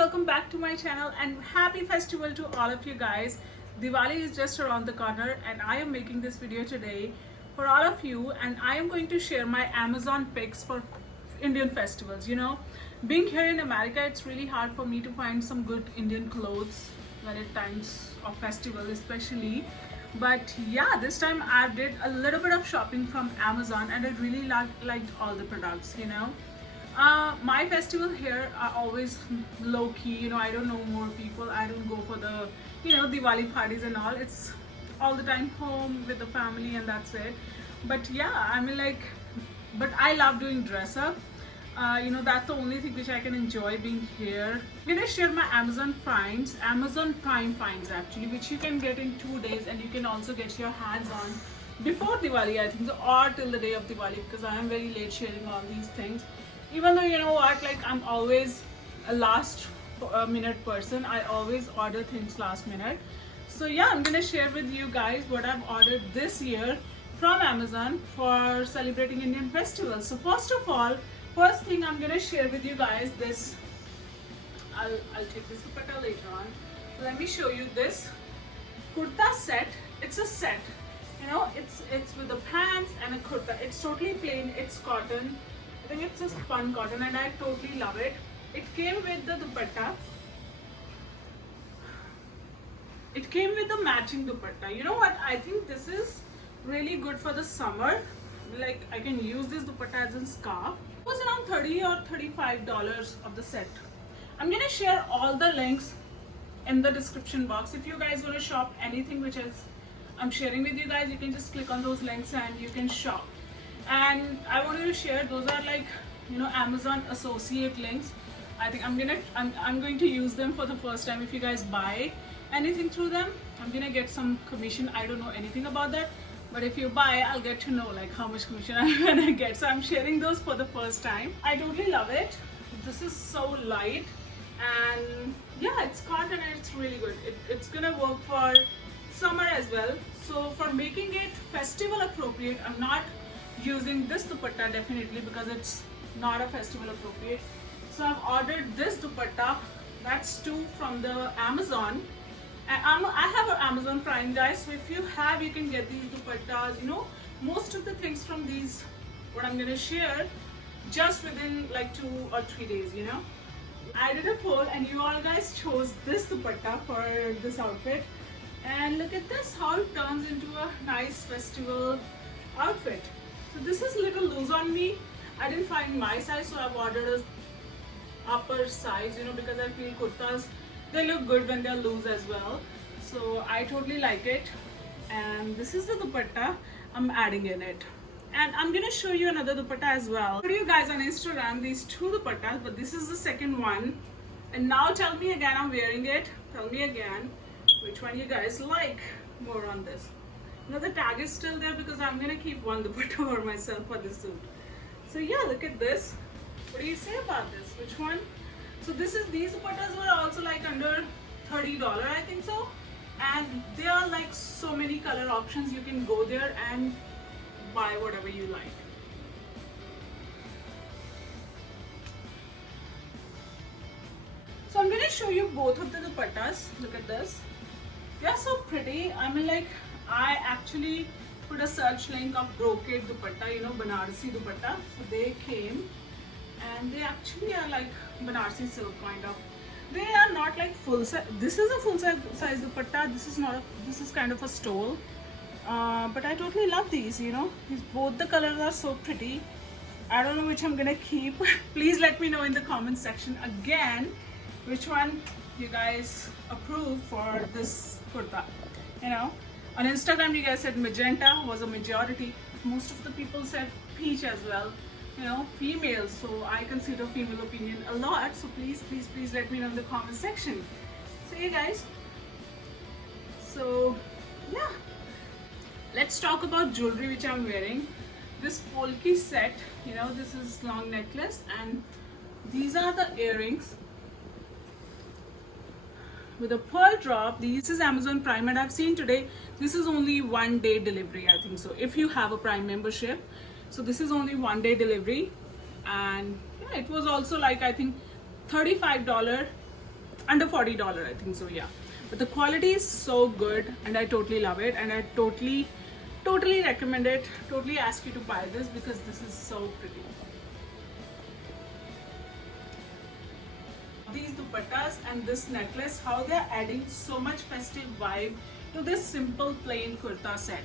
welcome back to my channel and happy festival to all of you guys. Diwali is just around the corner and I am making this video today for all of you, and I am going to share my Amazon picks for Indian festivals. Being here in America, it's really hard for me to find some good Indian clothes when it times of festival especially. But yeah, this time I did a little bit of shopping from Amazon and I really liked all the products. My festival here are always low key. I don't know more people. I don't go for the Diwali parties and all. It's all the time home with the family and that's it. But yeah, but I love doing dress up. That's the only thing which I can enjoy being here. I'm gonna share my Amazon Prime finds actually, which you can get in 2 days, and you can also get your hands on before Diwali, I think, or till the day of Diwali, because I am very late sharing all these things. Even though, you know what, like, I'm always a last minute person. I always order things last minute. So yeah, I'm gonna share with you guys what I've ordered this year from Amazon for celebrating Indian festivals. So first thing I'm gonna share with you guys this. I'll take this dupatta later on. So let me show you this kurta set. It's a set. It's with the pants and a kurta. It's totally plain. It's cotton. I think it's a spun cotton and I totally love it. It came with the dupatta. It came with the matching dupatta. You know what? I think this is really good for the summer. Like, I can use this dupatta as a scarf. It was around $30 or $35 of the set. I'm gonna share all the links in the description box. If you guys want to shop anything which I'm sharing with you guys, you can just click on those links and you can shop. And I wanted to share, those are like Amazon associate links. I think I'm going to use them for the first time. If you guys buy anything through them, I'm gonna get some commission. I don't know anything about that, but if you buy, I'll get to know like how much commission I'm gonna get. So I'm sharing those for the first time. I totally love it. This is so light, and yeah, it's cotton and it's really good. It's gonna work for summer as well. So for making it festival appropriate, I'm not using this dupatta definitely because it's not a festival appropriate. So I've ordered this dupatta. That's 2 from the Amazon. And I have an Amazon Prime, guys. So if you have, you can get these dupattas. Most of the things from these, what I'm gonna share, just within like 2 or 3 days. I did a poll and you all guys chose this dupatta for this outfit. And look at this, how it turns into a nice festival outfit. So this is a little loose on me. I didn't find my size, so I've ordered a upper size, because I feel kurtas, they look good when they're loose as well. So I totally like it. And this is the dupatta I'm adding in it. And I'm gonna show you another dupatta as well. I showed you guys on Instagram these 2 dupattas, but this is the second one. And now tell me again, I'm wearing it. Tell me again which one you guys like more on this. The tag is still there because I'm gonna keep one dupatta for myself for this suit. So yeah, look at this. What do you say about this? Which one? So these dupattas were also like under $30, I think so. And there are like so many color options. You can go there and buy whatever you like. So I'm gonna show you both of the dupattas. Look at this. They're so pretty. I actually put a search link of brocade dupatta, Banarsi dupatta. So they came and they actually are like Banarsi silk kind of. They are not like full size. This is a full size dupatta. This is kind of a stole. But I totally love these, Both the colors are so pretty. I don't know which I'm gonna keep. Please let me know in the comment section again which one you guys approve for this kurta. On Instagram you guys said magenta was a majority. Most of the people said peach as well. Females, so I consider female opinion a lot. So please let me know in the comment section. So you guys, so yeah, let's talk about jewelry which I'm wearing. This polki set, this is long necklace and these are the earrings with a pearl drop. This is Amazon Prime and I've seen today this is only 1 day delivery, I think so, if you have a Prime membership. So this is only 1 day delivery, and yeah, it was also like I think $35 under $40, I think so, yeah. But the quality is so good and I totally love it, and I totally recommend it. Totally ask you to buy this because this is so pretty. These dupattas and this necklace, how they're adding so much festive vibe to this simple plain kurta set.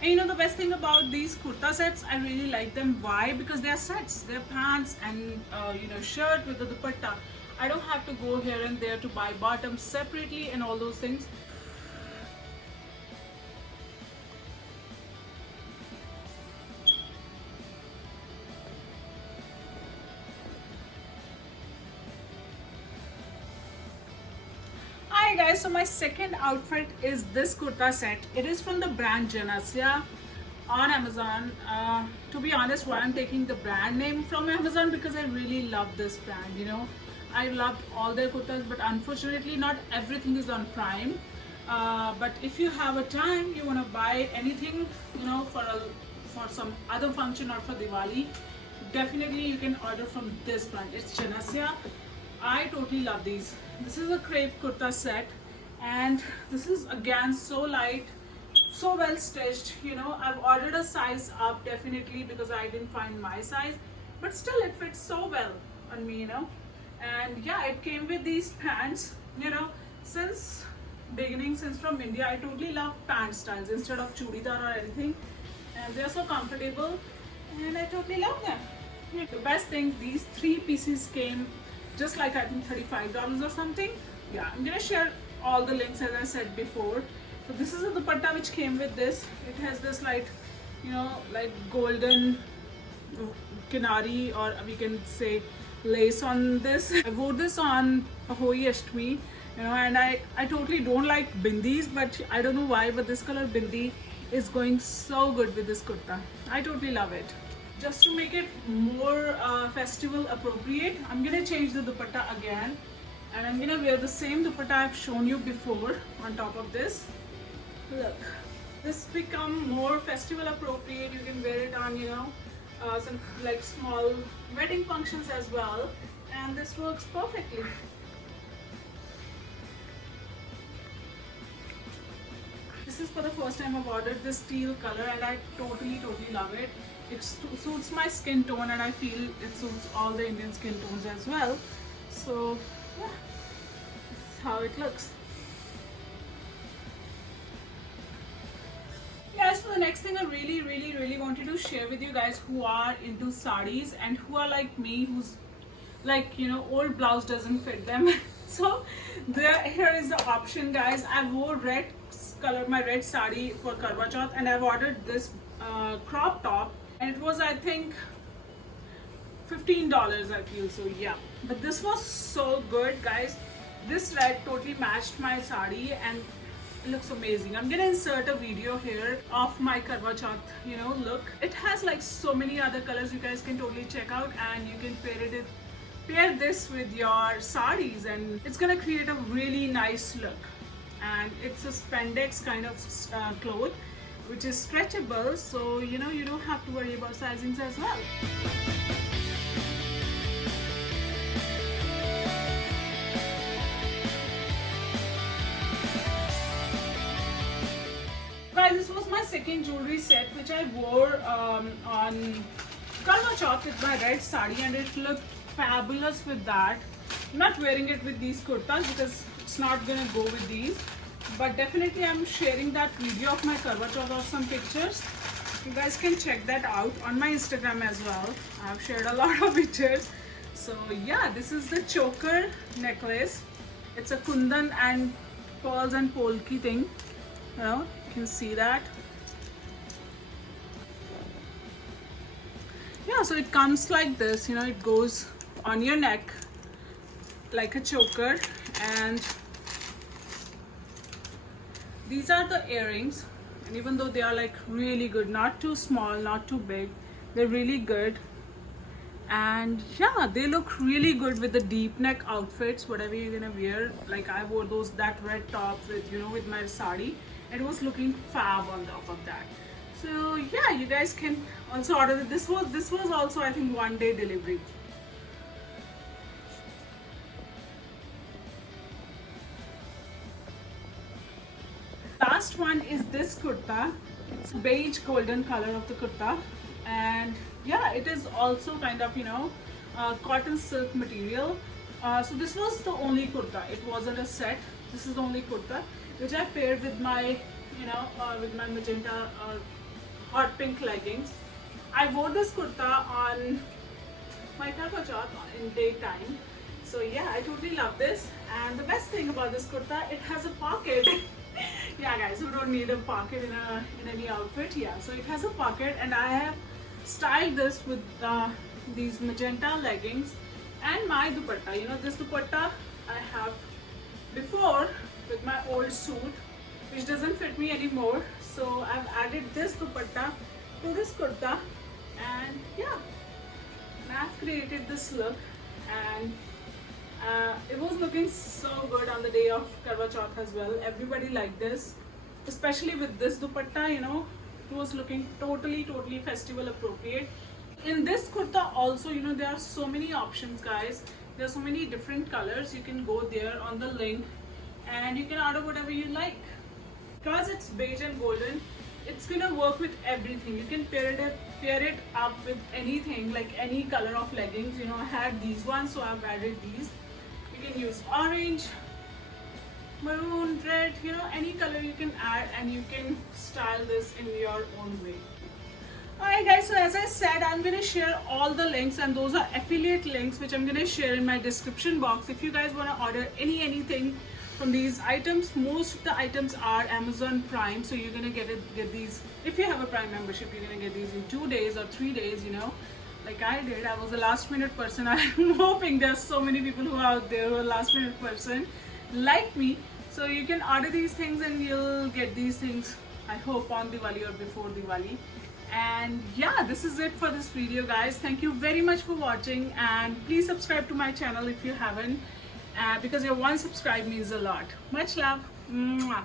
And you know the best thing about these kurta sets, I really like them. Why? Because they are sets. They're pants and shirt with the dupatta. I don't have to go here and there to buy bottoms separately and all those things. Hi guys, so my second outfit is this kurta set. It is from the brand Janasya on Amazon. To be honest, why I'm taking the brand name from Amazon, because I really love this brand. You know, I loved all their kurtas, but unfortunately not everything is on Prime. But if you have a time, you want to buy anything, you know, for some other function or for Diwali, definitely you can order from this brand. It's Janasya. I totally love these. This is a crepe kurta set, and this is again so light, so well stitched. You know, I've ordered a size up definitely because I didn't find my size, but still it fits so well on me, you know. And yeah, it came with these pants. You know, since beginning, since from India, I totally love pant styles instead of chudidar or anything, and they're so comfortable and I totally love them. The best thing, these three pieces came just like I think $35 or something. Yeah, I'm gonna share all the links as I said before. So this is a dupatta which came with this. It has this like, you know, like golden kinari, or we can say lace on this. I wore this on Ahoi Ashtami, you know, and I totally don't like bindis, but I don't know why, but this color bindi is going so good with this kurta. I totally love it. Just to make it more festival appropriate, I'm gonna change the dupatta again, and I'm gonna wear the same dupatta I've shown you before on top of this. Look, this become more festival appropriate. You can wear it on, you know, some like small wedding functions as well, and this works perfectly. This is for the first time I've ordered this teal color, and I totally love it. It suits my skin tone, and I feel it suits all the Indian skin tones as well. So yeah, this is how it looks. Guys, so the next thing I really wanted to share with you guys who are into sarees and who are like me, who's like, you know, old blouse doesn't fit them. So here is the option, guys. I wore red color, my red saree for Karwa Chauth, and I've ordered this crop top, and it was I think $15, I feel. So yeah, but this was so good, guys. This red totally matched my saree and it looks amazing. I'm gonna insert a video here of my Karwa Chauth, you know, look. It has like so many other colors you guys can totally check out, and you can pair this with your sarees, and it's gonna create a really nice look. And it's a spandex kind of cloth which is stretchable, so you know, you don't have to worry about sizings as well. Guys, this was my second jewelry set which I wore on Karwa Chauth with my red sari, and it looked fabulous with that. I'm not wearing it with these kurtas because it's not gonna go with these, but definitely I'm sharing that video of my Karwa Chauth or some pictures. You guys can check that out on my Instagram as well. I've shared a lot of pictures. So yeah, this is the choker necklace. It's a kundan and pearls and polki thing. You know, you can see that. Yeah, so it comes like this, you know, it goes on your neck like a choker, and these are the earrings. And even though they are like really good, not too small, not too big, they're really good. And yeah, they look really good with the deep neck outfits, whatever you're gonna wear. Like I wore that red top with, you know, with my sari. It was looking fab on top of that. So yeah, you guys can also order it. This was also I think 1-day delivery. next one is this kurta. It's beige golden color of the kurta, and yeah, it is also kind of, you know, cotton silk material. So this was the only kurta. It wasn't a set. This is the only kurta which I paired with my, you know, with my magenta hot pink leggings. I wore this kurta on my Karwa Chauth in daytime. So yeah, I totally love this. And the best thing about this kurta, it has a pocket. Yeah, guys, who don't need a pocket in any outfit. Yeah, so it has a pocket, and I have styled this with these magenta leggings and my dupatta. You know, this dupatta I have before with my old suit, which doesn't fit me anymore. So I've added this dupatta to this kurta, and yeah, and I've created this look. And it was looking so good on the day of Karwa Chauth as well. Everybody liked this, especially with this dupatta. You know, it was looking totally festival appropriate. In this kurta also, you know, there are so many options, guys. There are so many different colors. You can go there on the link and you can order whatever you like. Because it's beige and golden, it's gonna work with everything. You can pair it up with anything, like any color of leggings. You know, I had these ones, so I've added these. You can use orange, maroon, red, you know, any color you can add, and you can style this in your own way. Alright guys, so as I said, I'm going to share all the links, and those are affiliate links which I'm going to share in my description box. If you guys want to order anything from these items, most of the items are Amazon Prime, so you're going to get these. If you have a Prime membership, you're going to get these in 2 days or 3 days, you know, like I did. I was a last minute person. I'm hoping there's so many people who are out there who are last minute person like me. So you can order these things and you'll get these things, I hope, on Diwali or before Diwali. And yeah, this is it for this video, guys. Thank you very much for watching, and please subscribe to my channel if you haven't, because your one subscribe means a lot. Much love. Mwah.